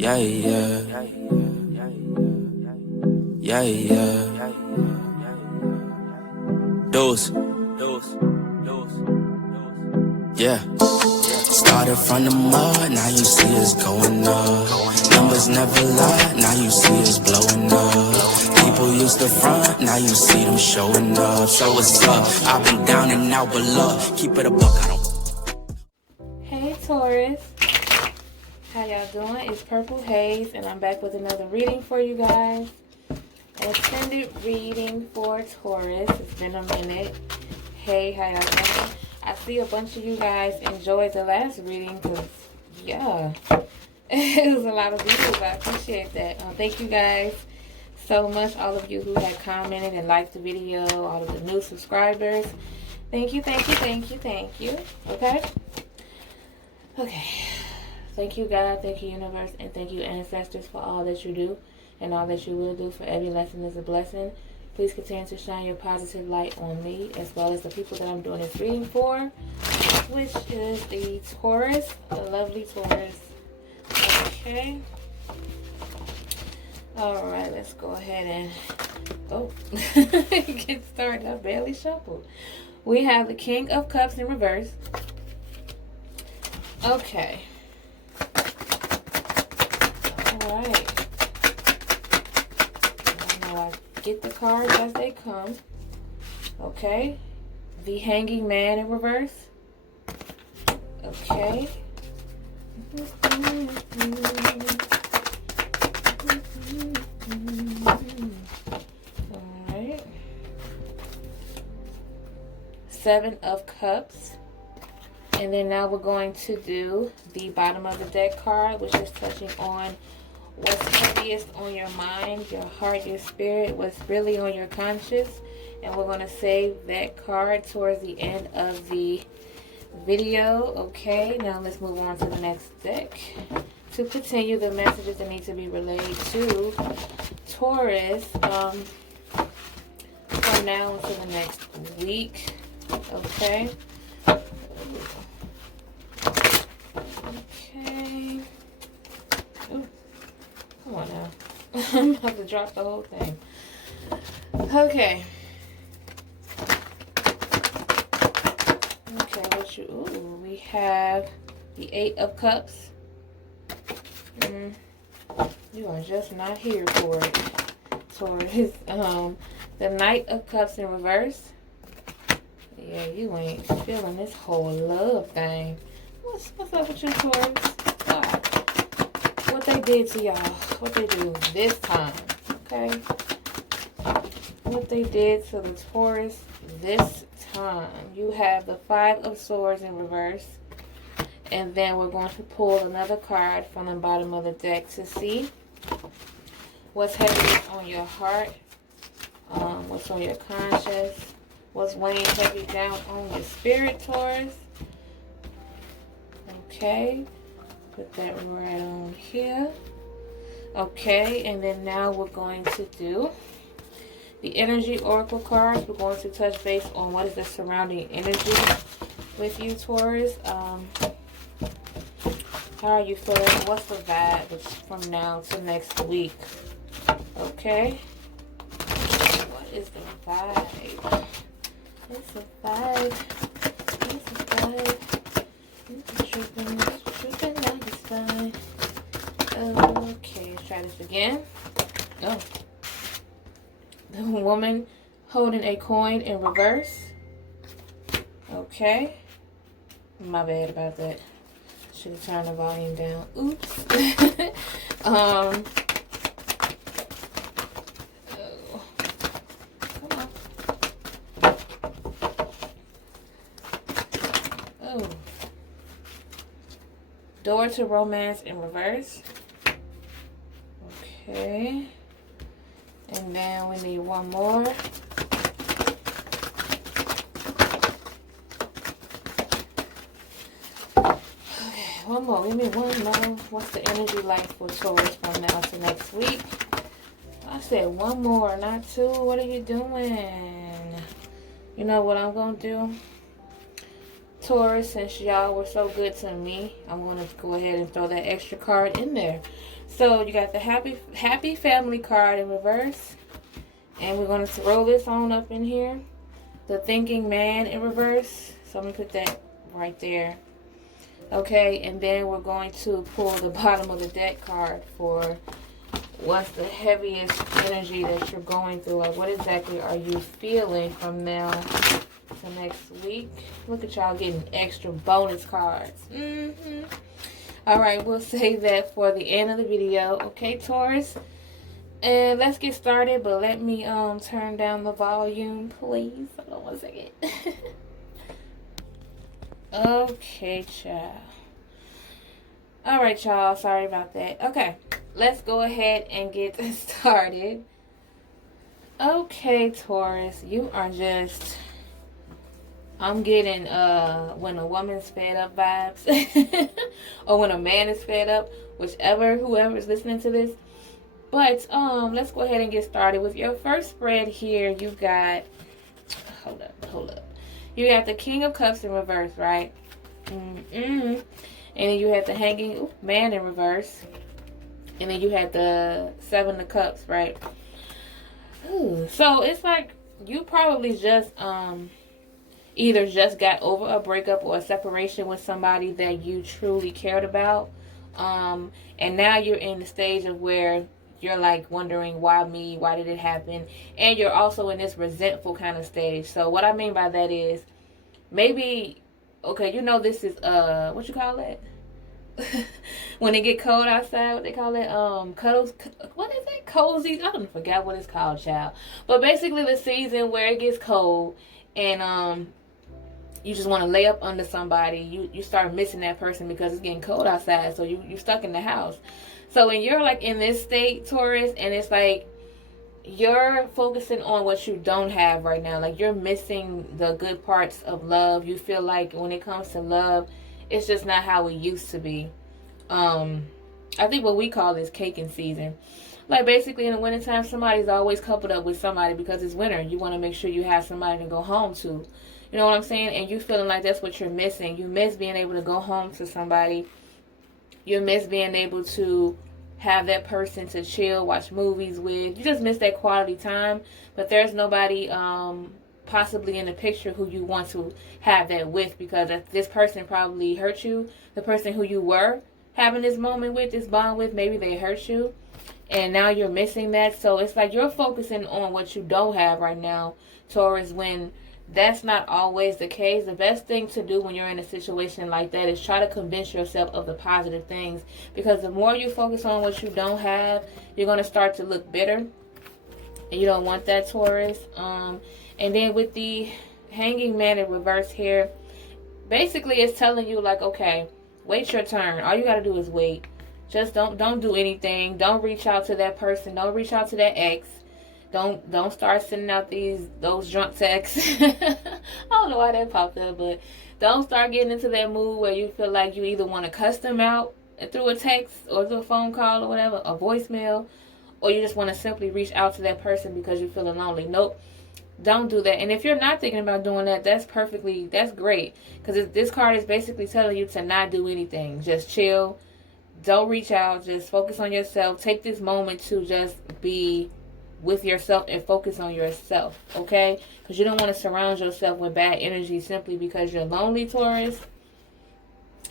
Yeah, yeah. Yeah, yeah. Dose. Yeah. Started from the mud, now you see us going up. Numbers never lie, now you see us blowing up. People used to front, now you see them showing up. So what's up? I've been down and out, but look, keep it a buck, I don't. Hey Taurus, how y'all doing? It's Purple Haze, and I'm back with another reading for you guys. An extended reading for Taurus. It's been a minute. Hey, how y'all doing? I see a bunch of you guys enjoyed the last reading because, yeah, it was a lot of views. I appreciate that. Thank you guys so much, all of you who had commented and liked the video, all of the new subscribers. Thank you, thank you, thank you, thank you. Okay? Okay. Thank you, God. Thank you, universe. And thank you, ancestors, for all that you do and all that you will do. For every lesson is a blessing. Please continue to shine your positive light on me as well as the people that I'm doing this reading for, which is the Taurus, the lovely Taurus. Okay. Alright, let's go ahead and get started. I barely shuffled. We have the King of Cups in reverse. Okay. Alright. Now I get the cards as they come. Okay. The Hanging Man in reverse. Okay. Alright. Seven of Cups. And then now we're going to do the bottom of the deck card, which is touching on what's heaviest on your mind, your heart, your spirit, what's really on your conscience. And we're going to save that card towards the end of the video. Okay, now let's move on to the next deck to continue the messages that need to be relayed to Taurus from now until the next week. Okay. Okay. Ooh. Come on now. I'm about to drop the whole thing. Okay. Okay, what you... Ooh, we have the Eight of Cups. You are just not here for it, Taurus. The Knight of Cups in reverse. Yeah, you ain't feeling this whole love thing. What's up with you, Taurus? Why? What they did to y'all. What they do this time. Okay? What they did to the Taurus this time. You have the Five of Swords in reverse. And then we're going to pull another card from the bottom of the deck to see what's heavy on your heart. What's on your conscience. What's weighing heavy down on your spirit, Taurus. Okay, put that right on here. Okay, and then now we're going to do the energy oracle cards. We're going to touch base on what is the surrounding energy with you, Taurus. How are you feeling? What's the vibe from now to next week? Okay, what is the vibe? It's a vibe. It's a vibe. Tripping like it's fine. Okay, let's try this again. Oh. The woman holding a coin in reverse. Okay. My bad about that. Should have turned the volume down. Oops. Oh. Come on. Oh. Door to Romance in reverse. Okay. And then we need one more. Okay, one more. Give me one more. What's the energy like for Taurus from now to next week? I said one more, not two. What are you doing? You know what I'm going to do? Taurus, since y'all were so good to me, I'm going to go ahead and throw that extra card in there. So you got the happy family card in reverse. And we're going to throw this on up in here. The thinking man in reverse. So I'm going to put that right there. Okay, and then we're going to pull the bottom of the deck card for what's the heaviest energy that you're going through. Like, what exactly are you feeling from now to next week? Look at y'all getting extra bonus cards. Alright, we'll save that for the end of the video. Okay, Taurus? And let's get started, but let me turn down the volume, please. Hold on one second. Okay, child. Alright, y'all. Sorry about that. Okay, let's go ahead and get started. Okay, Taurus, you are just... I'm getting when a woman's fed up vibes. Or when a man is fed up. Whoever's listening to this. But let's go ahead and get started with your first spread here. You got... Hold up. You got the King of Cups in reverse, right? And then you had the Hanging Man in reverse. And then you had the Seven of Cups, right? So it's like you probably just either just got over a breakup or a separation with somebody that you truly cared about. And now you're in the stage of where you're like wondering, why me? Why did it happen? And you're also in this resentful kind of stage. So what I mean by that is maybe, okay, you know, this is what you call it? When it get cold outside, what they call it? Cuddles. What is it? Cozy. I don't forget what it's called, child. But basically the season where it gets cold and you just want to lay up under somebody. You start missing that person because it's getting cold outside, so you're stuck in the house. So when you're like in this state, Taurus, and it's like you're focusing on what you don't have right now, like you're missing the good parts of love. You feel like when it comes to love, it's just not how it used to be. I think what we call is caking season. Like basically in the wintertime, somebody's always coupled up with somebody because it's winter. You want to make sure you have somebody to go home to. You know what I'm saying? And you feeling like that's what you're missing. You miss being able to go home to somebody. You miss being able to have that person to chill, watch movies with. You just miss that quality time. But there's nobody possibly in the picture who you want to have that with, because this person probably hurt you. The person who you were having this moment with, this bond with, maybe they hurt you. And now you're missing that. So it's like you're focusing on what you don't have right now, Taurus, when that's not always the case. The best thing to do when you're in a situation like that is try to convince yourself of the positive things. Because the more you focus on what you don't have, you're going to start to look bitter. And you don't want that, Taurus. And then with the Hanging Man in reverse here, basically it's telling you like, okay, wait your turn. All you got to do is wait. Just don't do anything. Don't reach out to that person. Don't reach out to that ex. Don't start sending out those drunk texts. I don't know why that popped up, but don't start getting into that mood where you feel like you either want to cuss them out through a text or through a phone call or whatever, a voicemail, or you just want to simply reach out to that person because you're feeling lonely. Nope. Don't do that. And if you're not thinking about doing that, that's great. Because this card is basically telling you to not do anything. Just chill. Don't reach out. Just focus on yourself. Take this moment to just be with yourself and focus on yourself, okay? Because you don't want to surround yourself with bad energy simply because you're lonely, Taurus.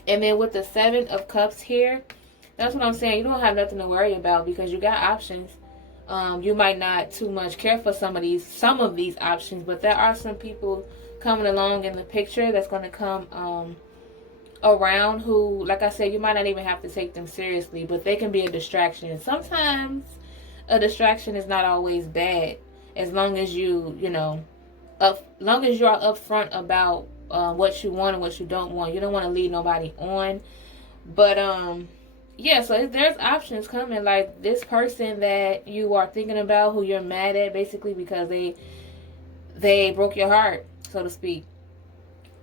And then with the Seven of Cups here, that's what I'm saying. You don't have nothing to worry about because you got options. You might not too much care for some of these options, but there are some people coming along in the picture that's going to come around who, like I said, you might not even have to take them seriously, but they can be a distraction. Sometimes a distraction is not always bad, as long as you are upfront about what you want and what you don't want. You don't want to lead nobody on. But yeah, so there's options coming. Like this person that you are thinking about, who you're mad at, basically because they broke your heart, so to speak.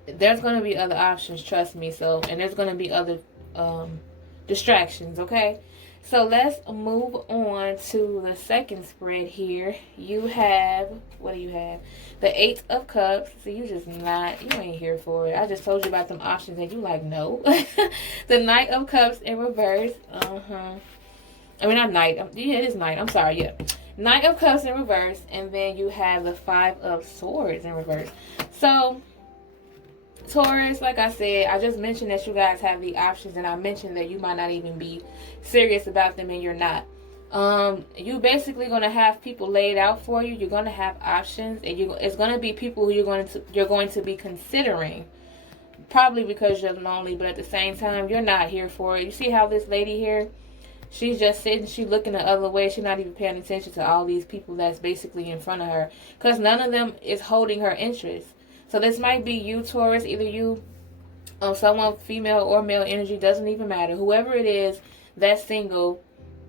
There's going to be other options, trust me. And there's going to be other distractions, okay? So let's move on to the second spread here. You have, what do you have? The Eight of Cups. So you just not, you ain't here for it. I just told you about them options and you like, no. The Knight of Cups in reverse. I mean, not Knight. Yeah, it is Knight. I'm sorry, yeah. Knight of Cups in reverse. And then you have the Five of Swords in reverse. So, Taurus, like I said, I just mentioned that you guys have the options, and I mentioned that you might not even be serious about them, and you're not. You basically gonna have people laid out for you. You're gonna have options, and it's gonna be people who you're going to be considering. Probably because you're lonely, but at the same time, you're not here for it. You see how this lady here, she's just sitting, she's looking the other way. She's not even paying attention to all these people that's basically in front of her, because none of them is holding her interest. So this might be you, Taurus, either you, someone female or male energy, doesn't even matter. Whoever it is that's single,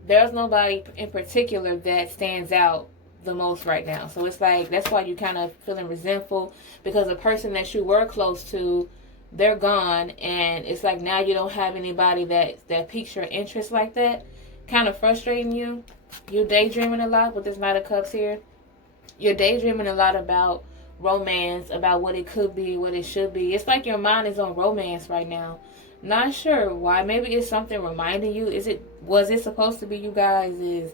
there's nobody in particular that stands out the most right now. So it's like, that's why you kind of feeling resentful, because the person that you were close to, they're gone, and it's like now you don't have anybody that piques your interest like that. Kind of frustrating you. You're daydreaming a lot with this Knight of Cups here. You're daydreaming a lot about romance, about what it could be, what it should be. It's like your mind is on romance right now. Not sure why. Maybe it's something reminding you. Was it supposed to be you guys'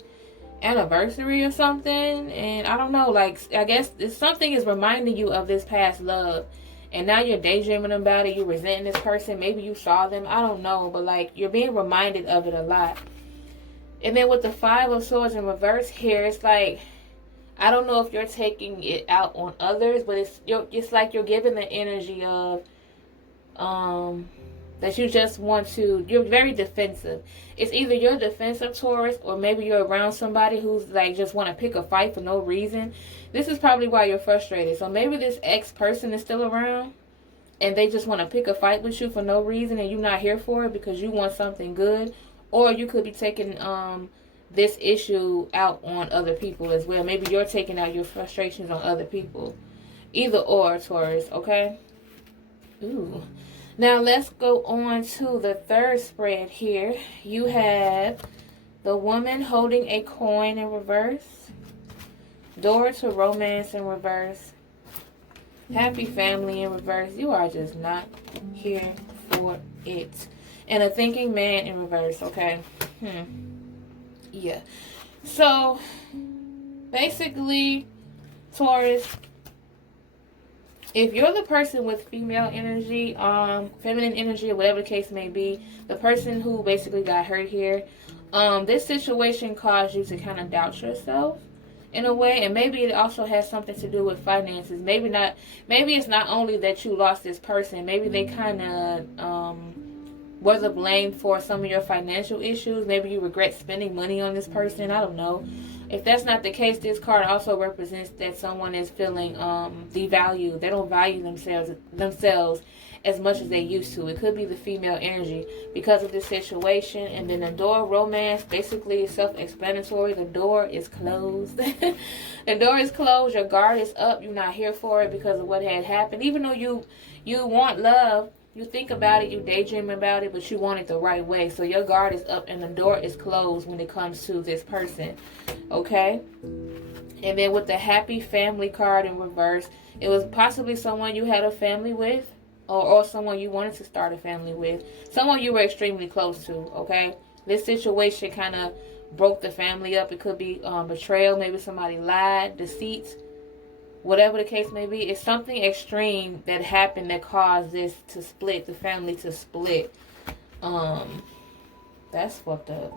anniversary or something? And I don't know, like, I guess something is reminding you of this past love, and now you're daydreaming about it. You're resenting this person. Maybe you saw them, I don't know, but like you're being reminded of it a lot. And then with the Five of Swords in reverse here, it's like, I don't know if you're taking it out on others, but it's like you're giving the energy of that you just want to, you're very defensive. It's either you're defensive, Taurus, or maybe you're around somebody who's like just want to pick a fight for no reason. This is probably why you're frustrated. So maybe this ex person is still around and they just want to pick a fight with you for no reason, and you're not here for it because you want something good. Or you could be taking this issue out on other people as well. Maybe you're taking out your frustrations on other people. Either or, Taurus, okay? Ooh. Now let's go on to the third spread here. You have the Woman holding a coin in reverse. Door to Romance in reverse. Happy Family in reverse. You are just not here for it. And a Thinking Man in reverse, okay? Yeah. So, basically, Taurus, if you're the person with female energy, feminine energy, or whatever the case may be, the person who basically got hurt here, this situation caused you to kind of doubt yourself in a way, and maybe it also has something to do with finances. Maybe it's not only that you lost this person, maybe they kind of were the blame for some of your financial issues. Maybe you regret spending money on this person. I don't know. If that's not the case, this card also represents that someone is feeling devalued. They don't value themselves as much as they used to. It could be the female energy because of this situation. And then the door, romance, basically self-explanatory. The door is closed. The door is closed. Your guard is up. You're not here for it because of what had happened. Even though you want love, you think about it, you daydream about it, but you want it the right way. So your guard is up and the door is closed when it comes to this person. Okay? And then with the Happy Family card in reverse, it was possibly someone you had a family with, or someone you wanted to start a family with. Someone you were extremely close to, okay? This situation kind of broke the family up. It could be betrayal. Maybe somebody lied, deceit. Whatever the case may be, it's something extreme that happened that caused this to split, the family to split. That's fucked up.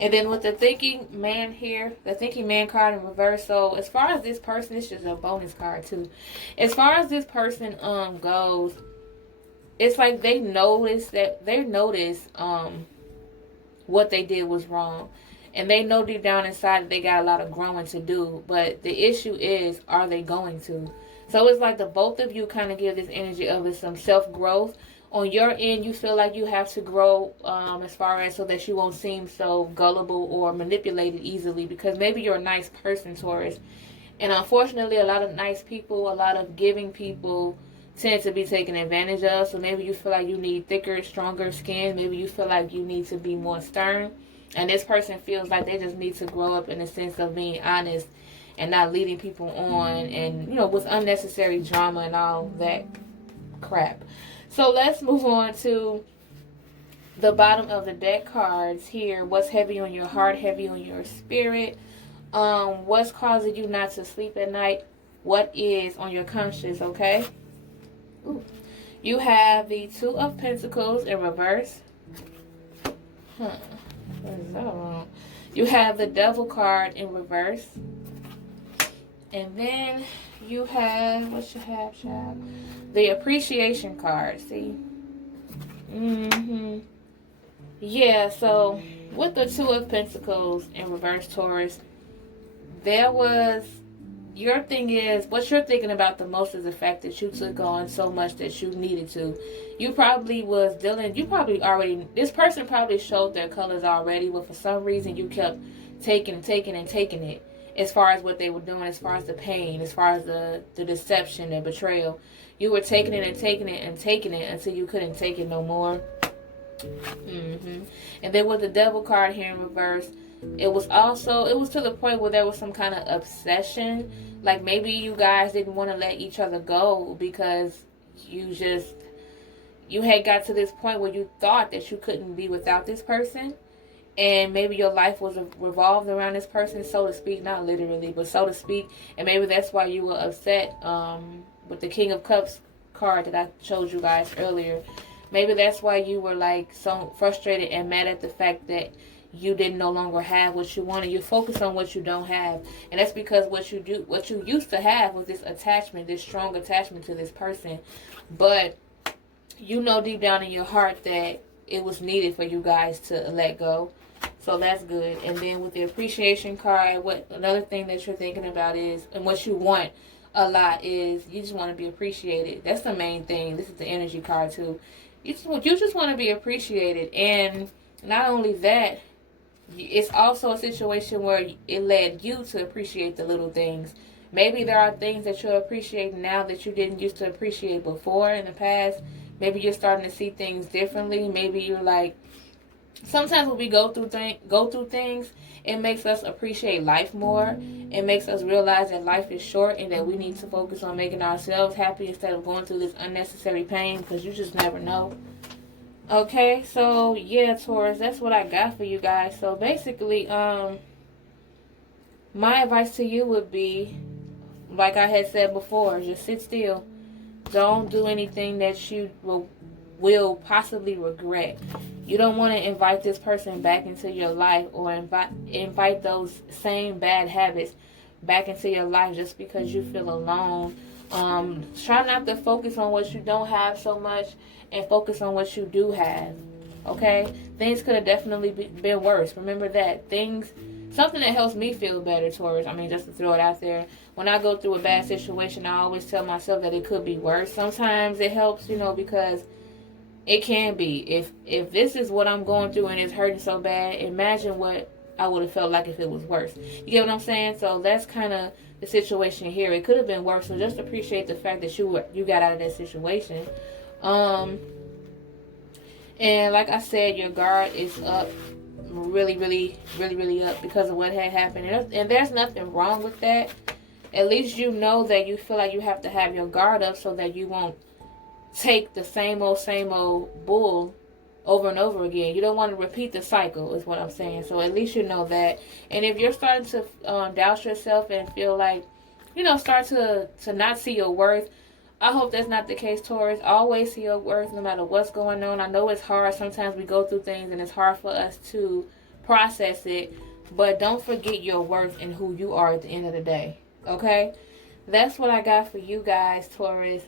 And then with the Thinking Man here, the Thinking Man card in reverse. So as far as this person, it's just a bonus card too. As far as this person goes, it's like they notice what they did was wrong. And they know deep down inside that they got a lot of growing to do. But the issue is, are they going to? So it's like the both of you kind of give this energy of some self-growth. On your end, you feel like you have to grow as far as so that you won't seem so gullible or manipulated easily. Because maybe you're a nice person, Taurus. And unfortunately, a lot of nice people, a lot of giving people tend to be taken advantage of. So maybe you feel like you need thicker, stronger skin. Maybe you feel like you need to be more stern. And this person feels like they just need to grow up in the sense of being honest and not leading people on and, with unnecessary drama and all that crap. So let's move on to the bottom of the deck cards here. What's heavy on your heart, heavy on your spirit? What's causing you not to sleep at night? What is on your conscience, okay? Ooh. You have the Two of Pentacles in reverse. What is that wrong? You have the Devil card in reverse. And then you have, what you have, child? The Appreciation card, see? Yeah, so with the Two of Pentacles in reverse, Taurus, there was, your thing is, what you're thinking about the most is the fact that you took on so much that you needed to. You probably was dealing, this person probably showed their colors already, but for some reason you kept taking it. As far as what they were doing, as far as the pain, as far as the deception and betrayal. You were taking it until you couldn't take it no more. And then with the Devil card here in reverse, it was to the point where there was some kind of obsession. Like maybe you guys didn't want to let each other go because you had got to this point where you thought that you couldn't be without this person. And maybe your life was revolved around this person, so to speak. Not literally, but so to speak. And maybe that's why you were upset with the King of Cups card that I showed you guys earlier. Maybe that's why you were like so frustrated and mad at the fact that you didn't no longer have what you wanted. You focus on what you don't have. And that's because what you used to have was this attachment, this strong attachment to this person. But you know deep down in your heart that it was needed for you guys to let go. So that's good. And then with the Appreciation card, another thing that you're thinking about is, and what you want a lot is, you just want to be appreciated. That's the main thing. This is the energy card too. You just want to be appreciated. And not only that, it's also a situation where it led you to appreciate the little things. Maybe there are things that you're appreciating now that you didn't used to appreciate before in the past. Maybe you're starting to see things differently. Maybe you're like, sometimes when we go through things, it makes us appreciate life more. It makes us realize that life is short and that we need to focus on making ourselves happy instead of going through this unnecessary pain, because you just never know. Okay, so yeah, Taurus, that's what I got for you guys. So basically, my advice to you would be, like I had said before, just sit still. Don't do anything that you will possibly regret. You don't want to invite this person back into your life, or invite those same bad habits back into your life just because you feel alone. Try not to focus on what you don't have so much and focus on what you do have. Okay? Things could have definitely been worse. Remember that. Something that helps me feel better, Taurus, just to throw it out there. When I go through a bad situation, I always tell myself that it could be worse. Sometimes it helps, because it can be. If this is what I'm going through and it's hurting so bad, imagine what I would have felt like if it was worse. You get what I'm saying? So that's kind of the situation here. It could have been worse, so just appreciate the fact that you got out of that situation. And like I said, your guard is up. Really, really, really, really up because of what had happened. And there's nothing wrong with that. At least you know that you feel like you have to have your guard up so that you won't take the same old bull over and over again. You don't want to repeat the cycle is what I'm saying. So at least you know that. And if you're starting to doubt yourself and feel like, start to not see your worth, I hope that's not the case, Taurus. Always see your worth no matter what's going on. I know it's hard. Sometimes we go through things and it's hard for us to process it. But don't forget your worth and who you are at the end of the day. Okay? That's what I got for you guys, Taurus.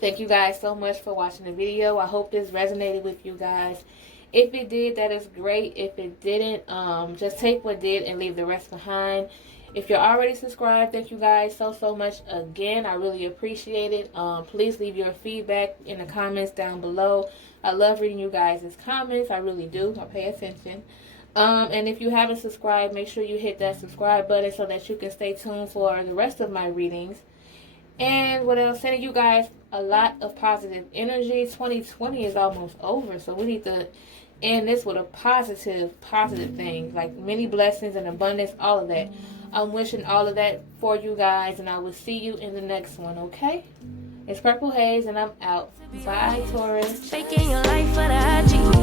Thank you guys so much for watching the video. I hope this resonated with you guys. If it did, that is great. If it didn't, just take what did and leave the rest behind. If you're already subscribed, thank you guys so much again. I really appreciate it. Please leave your feedback in the comments down below. I love reading you guys' comments. I really do. I pay attention. And if you haven't subscribed, make sure you hit that subscribe button so that you can stay tuned for the rest of my readings. And what else? Sending you guys a lot of positive energy. 2020 is almost over, so we need to end this with a positive thing, like many blessings and abundance, all of that. I'm wishing all of that for you guys, and I will see you in the next one, okay? It's Purple Haze, and I'm out. Bye, Taurus. Faking your life for the IG.